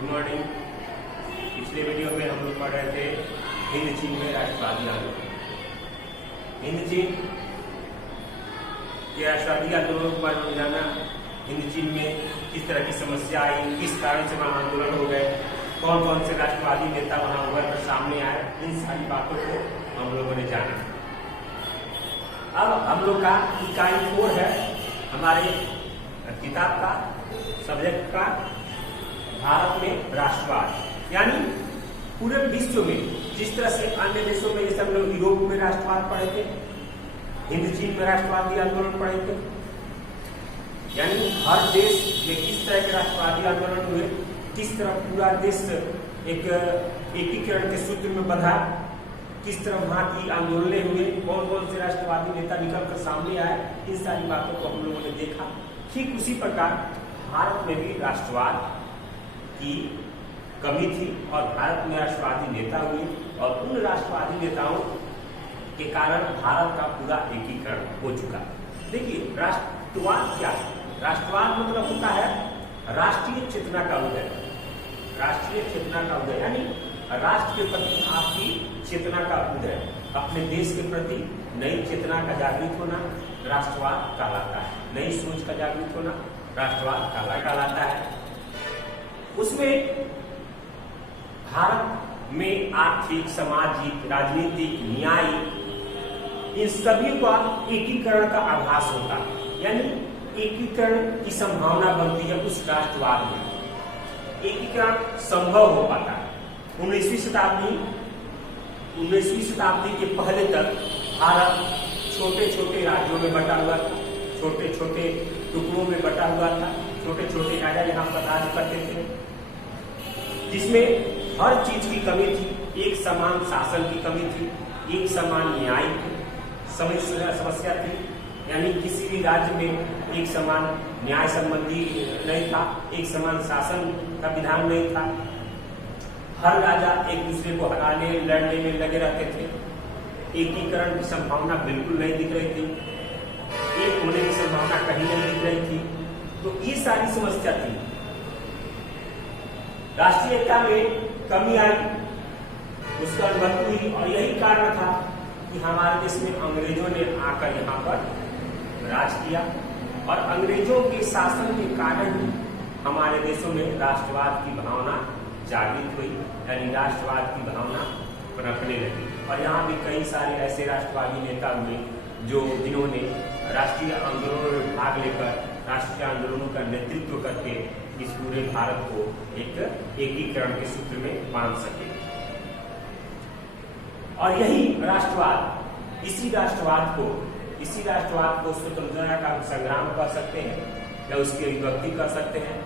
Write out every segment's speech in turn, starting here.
Good morning. पिछले video में हम लोग पढ़ रहे थे हिंद चीन में राष्ट्रवादी आंदोलन। हिंद चीन के राष्ट्रवादी आंदोलन के बारे में जाना, हिंद चीन में किस तरह की समस्या आई, किस कारण से वहां आंदोलन हो गए, कौन कौन से राष्ट्रवादी नेता वहां उभर कर सामने आए, इन सारी बातों को हम लोगों ने जाना। अब हम लोग का इकाई 4 है हमारे किताब का, सब्जेक्ट का, भारत में राष्ट्रवाद। यानी पूरे विश्व में जिस तरह से अन्य देशों में, जैसे हम लोग यूरोप में राष्ट्रवाद पढ़े थे, हिंद चीन में राष्ट्रवादी आंदोलन पढ़े थे, यानी हर देश में किस तरह के राष्ट्रवादी आंदोलन हुए, किस तरह पूरा देश एक एकीकरण के सूत्र में बंधा, किस तरह वहां की आंदोलनें हुए, कौन कौन से राष्ट्रवादी नेता निकल कर सामने आए, इन सारी बातों को हम लोगों ने देखा। ठीक उसी प्रकार भारत में भी राष्ट्रवाद की कमी थी और भारत में राष्ट्रवादी नेता हुए और उन राष्ट्रवादी नेताओं के कारण भारत का पूरा एकीकरण हो चुका। देखिए, राष्ट्रवाद क्या है? राष्ट्रवाद मतलब होता है राष्ट्रीय चेतना का उदय। राष्ट्रीय चेतना का उदय यानी राष्ट्र के प्रति आपकी चेतना का उदय, अपने देश के प्रति नई चेतना का जागृत होना राष्ट्रवाद कहलाता है। नई सोच का जागृत होना राष्ट्रवाद कहलाता है। उसमें भारत में आर्थिक, सामाजिक, राजनीतिक, न्याय, इन सभी का एकीकरण का आभास होता है। यानी एकीकरण की संभावना बनती है उस राष्ट्रवाद में। एकीकरण संभव हो पाता है। 19वीं शताब्दी के पहले तक भारत छोटे छोटे राज्यों में बटा हुआ था, छोटे छोटे टुकड़ों में बटा हुआ था, छोटे छोटे राजा यहाँ पर राज करते थे, जिसमें हर चीज की कमी थी। एक समान शासन की कमी थी, एक समान न्याय की समस्या थी। यानी किसी भी राज्य में एक समान न्याय संबंधी नहीं था, एक समान शासन का विधान नहीं था। हर राजा एक दूसरे को हराने लड़ने में लगे रहते थे। एकीकरण की संभावना बिल्कुल नहीं दिख रही थी, एक होने की संभावना कहीं नहीं दिख रही थी। तो ये सारी समस्या थी। राष्ट्रीयता में कमी आई, उसका अनुभव हुई और यही कारण था कि हमारे देश में अंग्रेजों ने आकर यहाँ पर राज किया और अंग्रेजों के शासन के कारण ही हमारे देशों में राष्ट्रवाद की भावना जागृत हुई, यानी राष्ट्रवाद की भावना पनपने लगी। और यहाँ भी कई सारे ऐसे राष्ट्रवादी नेता हुए जिन्होंने राष्ट्रीय आंदोलनों में भाग लेकर राष्ट्रीय आंदोलनों का नेतृत्व करके इस पूरे भारत को एक एकीकरण के सूत्र में बांध सके। और यही राष्ट्रवाद, इसी राष्ट्रवाद को स्वतंत्रता का संग्राम कर सकते हैं या उसकी अभिव्यक्ति कर सकते हैं।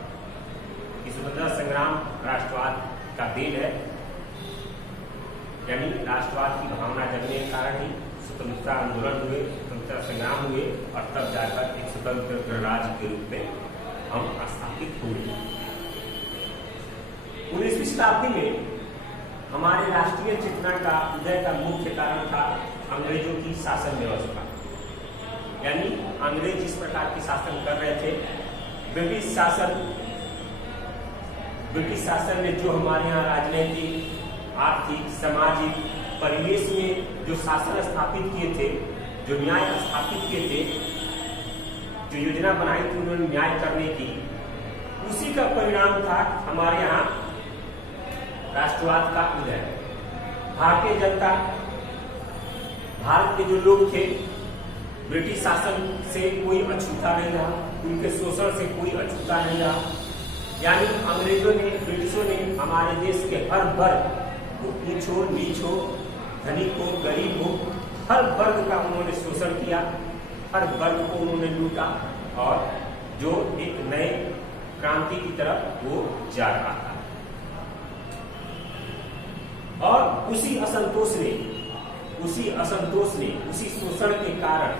स्वतंत्रता संग्राम राष्ट्रवाद का देन है। यानी राष्ट्रवाद की भावना जगने के कारण ही स्वतंत्रता आंदोलन हुए, स्वतंत्रता संग्राम हुए और तब जाकर एक स्वतंत्र गणराज्य के रूप में हम स्थापित हुए। 19वीं शताब्दी में हमारे राष्ट्रीय चेतना का उदय का मुख्य कारण था अंग्रेजों की शासन व्यवस्था। यानी अंग्रेज जिस प्रकार की शासन कर रहे थे, ब्रिटिश शासन ने जो हमारे यहाँ राजनीतिक, आर्थिक, सामाजिक परिवेश में जो शासन स्थापित किए थे, जो न्याय स्थापित किए थे, जो योजना बनाई थी उन्होंने न्याय करने की, उसी का परिणाम था हमारे यहाँ राष्ट्रवाद का उदय। भारतीय जनता, भारत के जो लोग थे, ब्रिटिश शासन से कोई अछूता नहीं रहा, उनके शोषण से कोई अछूता नहीं रहा। यानी ब्रिटिशों ने हमारे देश के हर वर्ग, ऊंच हो नीच हो, धनिक हो गरीब हो, हर वर्ग का उन्होंने शोषण किया, हर वर्ग को उन्होंने लूटा और जो एक नए क्रांति की तरफ वो जा रहा था। और उसी शोषण के कारण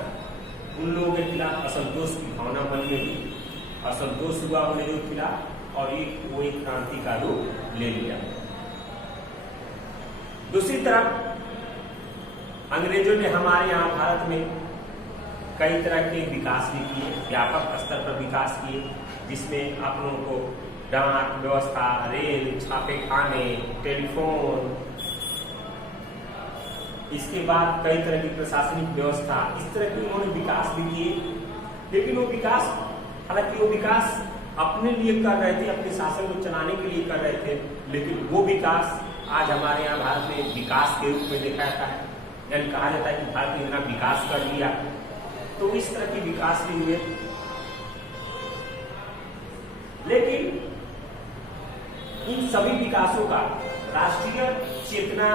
उन लोगों के खिलाफ असंतोष की भावना बनने लगी, असंतोष हुआ अंग्रेजों के खिलाफ और वो एक क्रांति का रूप ले लिया। दूसरी तरफ अंग्रेजों ने हमारे यहाँ भारत में कई तरह के विकास भी किए, व्यापक स्तर पर विकास किए, जिसमें आप लोगों को डाक व्यवस्था, रेल, छापे खाने, टेलीफोन, इसके बाद कई तरह की प्रशासनिक व्यवस्था, इस तरह की उन्होंने विकास भी किए। लेकिन वो विकास, हालांकि वो विकास अपने लिए कर रहे थे, अपने शासन को चलाने के लिए कर रहे थे, लेकिन वो विकास आज हमारे यहाँ भारत में विकास के रूप में देखा जाता है। यानी कहा जाता है कि भारत ने इतना विकास कर लिया। तो इस तरह की विकास भी हुए, लेकिन इन सभी विकासों का राष्ट्रीय चेतना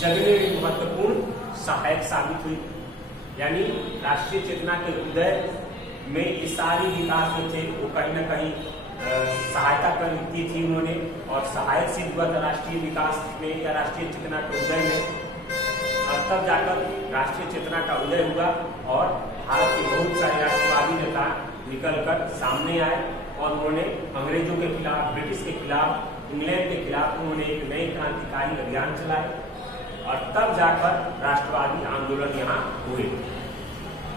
जगने में महत्वपूर्ण सहायक साबित हुई। यानी राष्ट्रीय चेतना के उदय में ये सारी विकास जो थे वो कहीं ना कहीं सहायता कर दी थी उन्होंने, और सहायक सिद्ध हुआ था राष्ट्रीय विकास में या राष्ट्रीय चेतना के उदय में। और तब जाकर राष्ट्रीय चेतना का उदय हुआ और भारत के बहुत सारे राष्ट्रवादी नेता निकलकर सामने आए और उन्होंने अंग्रेजों के खिलाफ, ब्रिटिश के खिलाफ, इंग्लैंड के खिलाफ उन्होंने एक नए क्रांतिकारी अभियान चलाए और तब जाकर राष्ट्रवादी आंदोलन यहाँ हुए।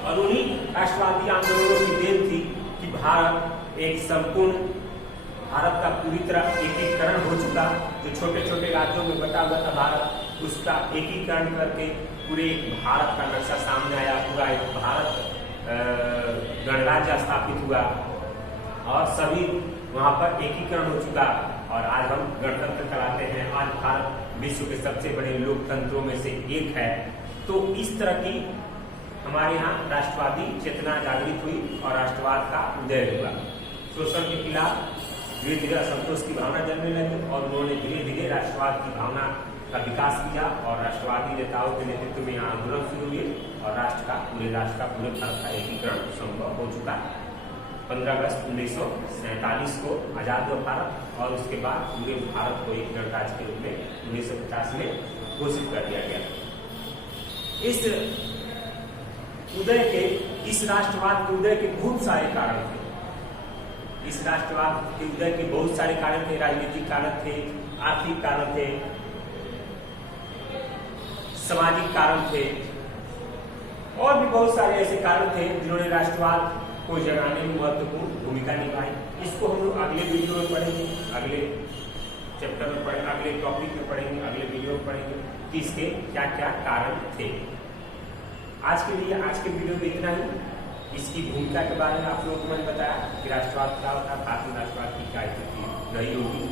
और उन्हीं राष्ट्रवादी आंदोलनों की देन थी कि भारत एक संपूर्ण, भारत का पूरी तरह एकीकरण हो चुका। जो छोटे छोटे राज्यों में बटा हुआ था भारत, उसका एकीकरण करके पूरे एक भारत का नक्शा सामने आया। पूरा एक भारत गणराज्य स्थापित हुआ और सभी वहाँ पर एकीकरण हो चुका। और आज हम गणतंत्र कराते हैं। आज भारत विश्व के सबसे बड़े लोकतंत्रों में से एक है। तो इस तरह की हमारे यहाँ राष्ट्रवादी चेतना जागृत हुई और राष्ट्रवाद का उदय हुआ। शोषण के खिलाफ धीरे धीरे असंतोष की भावना जन्मने लगी और उन्होंने धीरे धीरे राष्ट्रवाद की भावना का विकास किया और राष्ट्रवादी नेताओं के नेतृत्व में यहाँ आंदोलन शुरू हुए और राष्ट्र का, पूरे भारत का एकीकरण संभव हो चुका। 15 अगस्त 1947 को आजाद हुआ भारत और उसके बाद पूरे भारत को एक गणराज्य के रूप में 1950 में घोषित कर दिया गया। इस उदय के, इस राष्ट्रवाद के उदय के बहुत सारे कारण थे। इस राष्ट्रवाद के उदय के बहुत सारे कारण थे। राजनीतिक कारण थे, आर्थिक कारण थे, सामाजिक कारण थे और भी बहुत सारे ऐसे कारण थे जिन्होंने राष्ट्रवाद को जगाने में महत्वपूर्ण भूमिका निभाई। इसको हम लोग अगले वीडियो में पढ़ेंगे, अगले चैप्टर में पढ़ेंगे, अगले टॉपिक में पढ़ेंगे, अगले वीडियो में पढ़ेंगे कि इसके क्या क्या कारण थे। आज के लिए, आज के वीडियो में इतना ही। इसकी भूमिका के बारे में आप लोगों को मैंने बताया कि राष्ट्रवाद क्या होता है, भारतीय राष्ट्रवाद की क्या स्थिति रही होगी।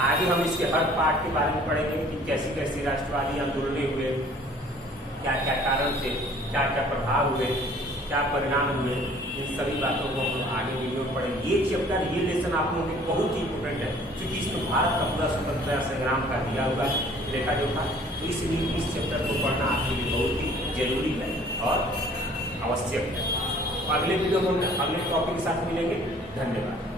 आगे हम इसके हर पार्ट के बारे में पढ़ेंगे कि कैसी कैसी राष्ट्रवादी आंदोलन हुए, क्या क्या कारण थे, क्या क्या प्रभाव हुए, क्या परिणाम हुए। इन सभी बातों को हम आगे वीडियो में पढ़ेंगे। ये चैप्टर, ये लेसन आप लोगों के बहुत ही इंपॉर्टेंट है क्योंकि इसमें भारत का पूरा स्वतंत्रता संग्राम का दिया हुआ है, देखा जोखा। तो इसलिए इस चैप्टर को पढ़ना आपके लिए बहुत ही जरूरी है और आवश्यक है। अगले वीडियो में अगले टॉपिक के साथ मिलेंगे। धन्यवाद।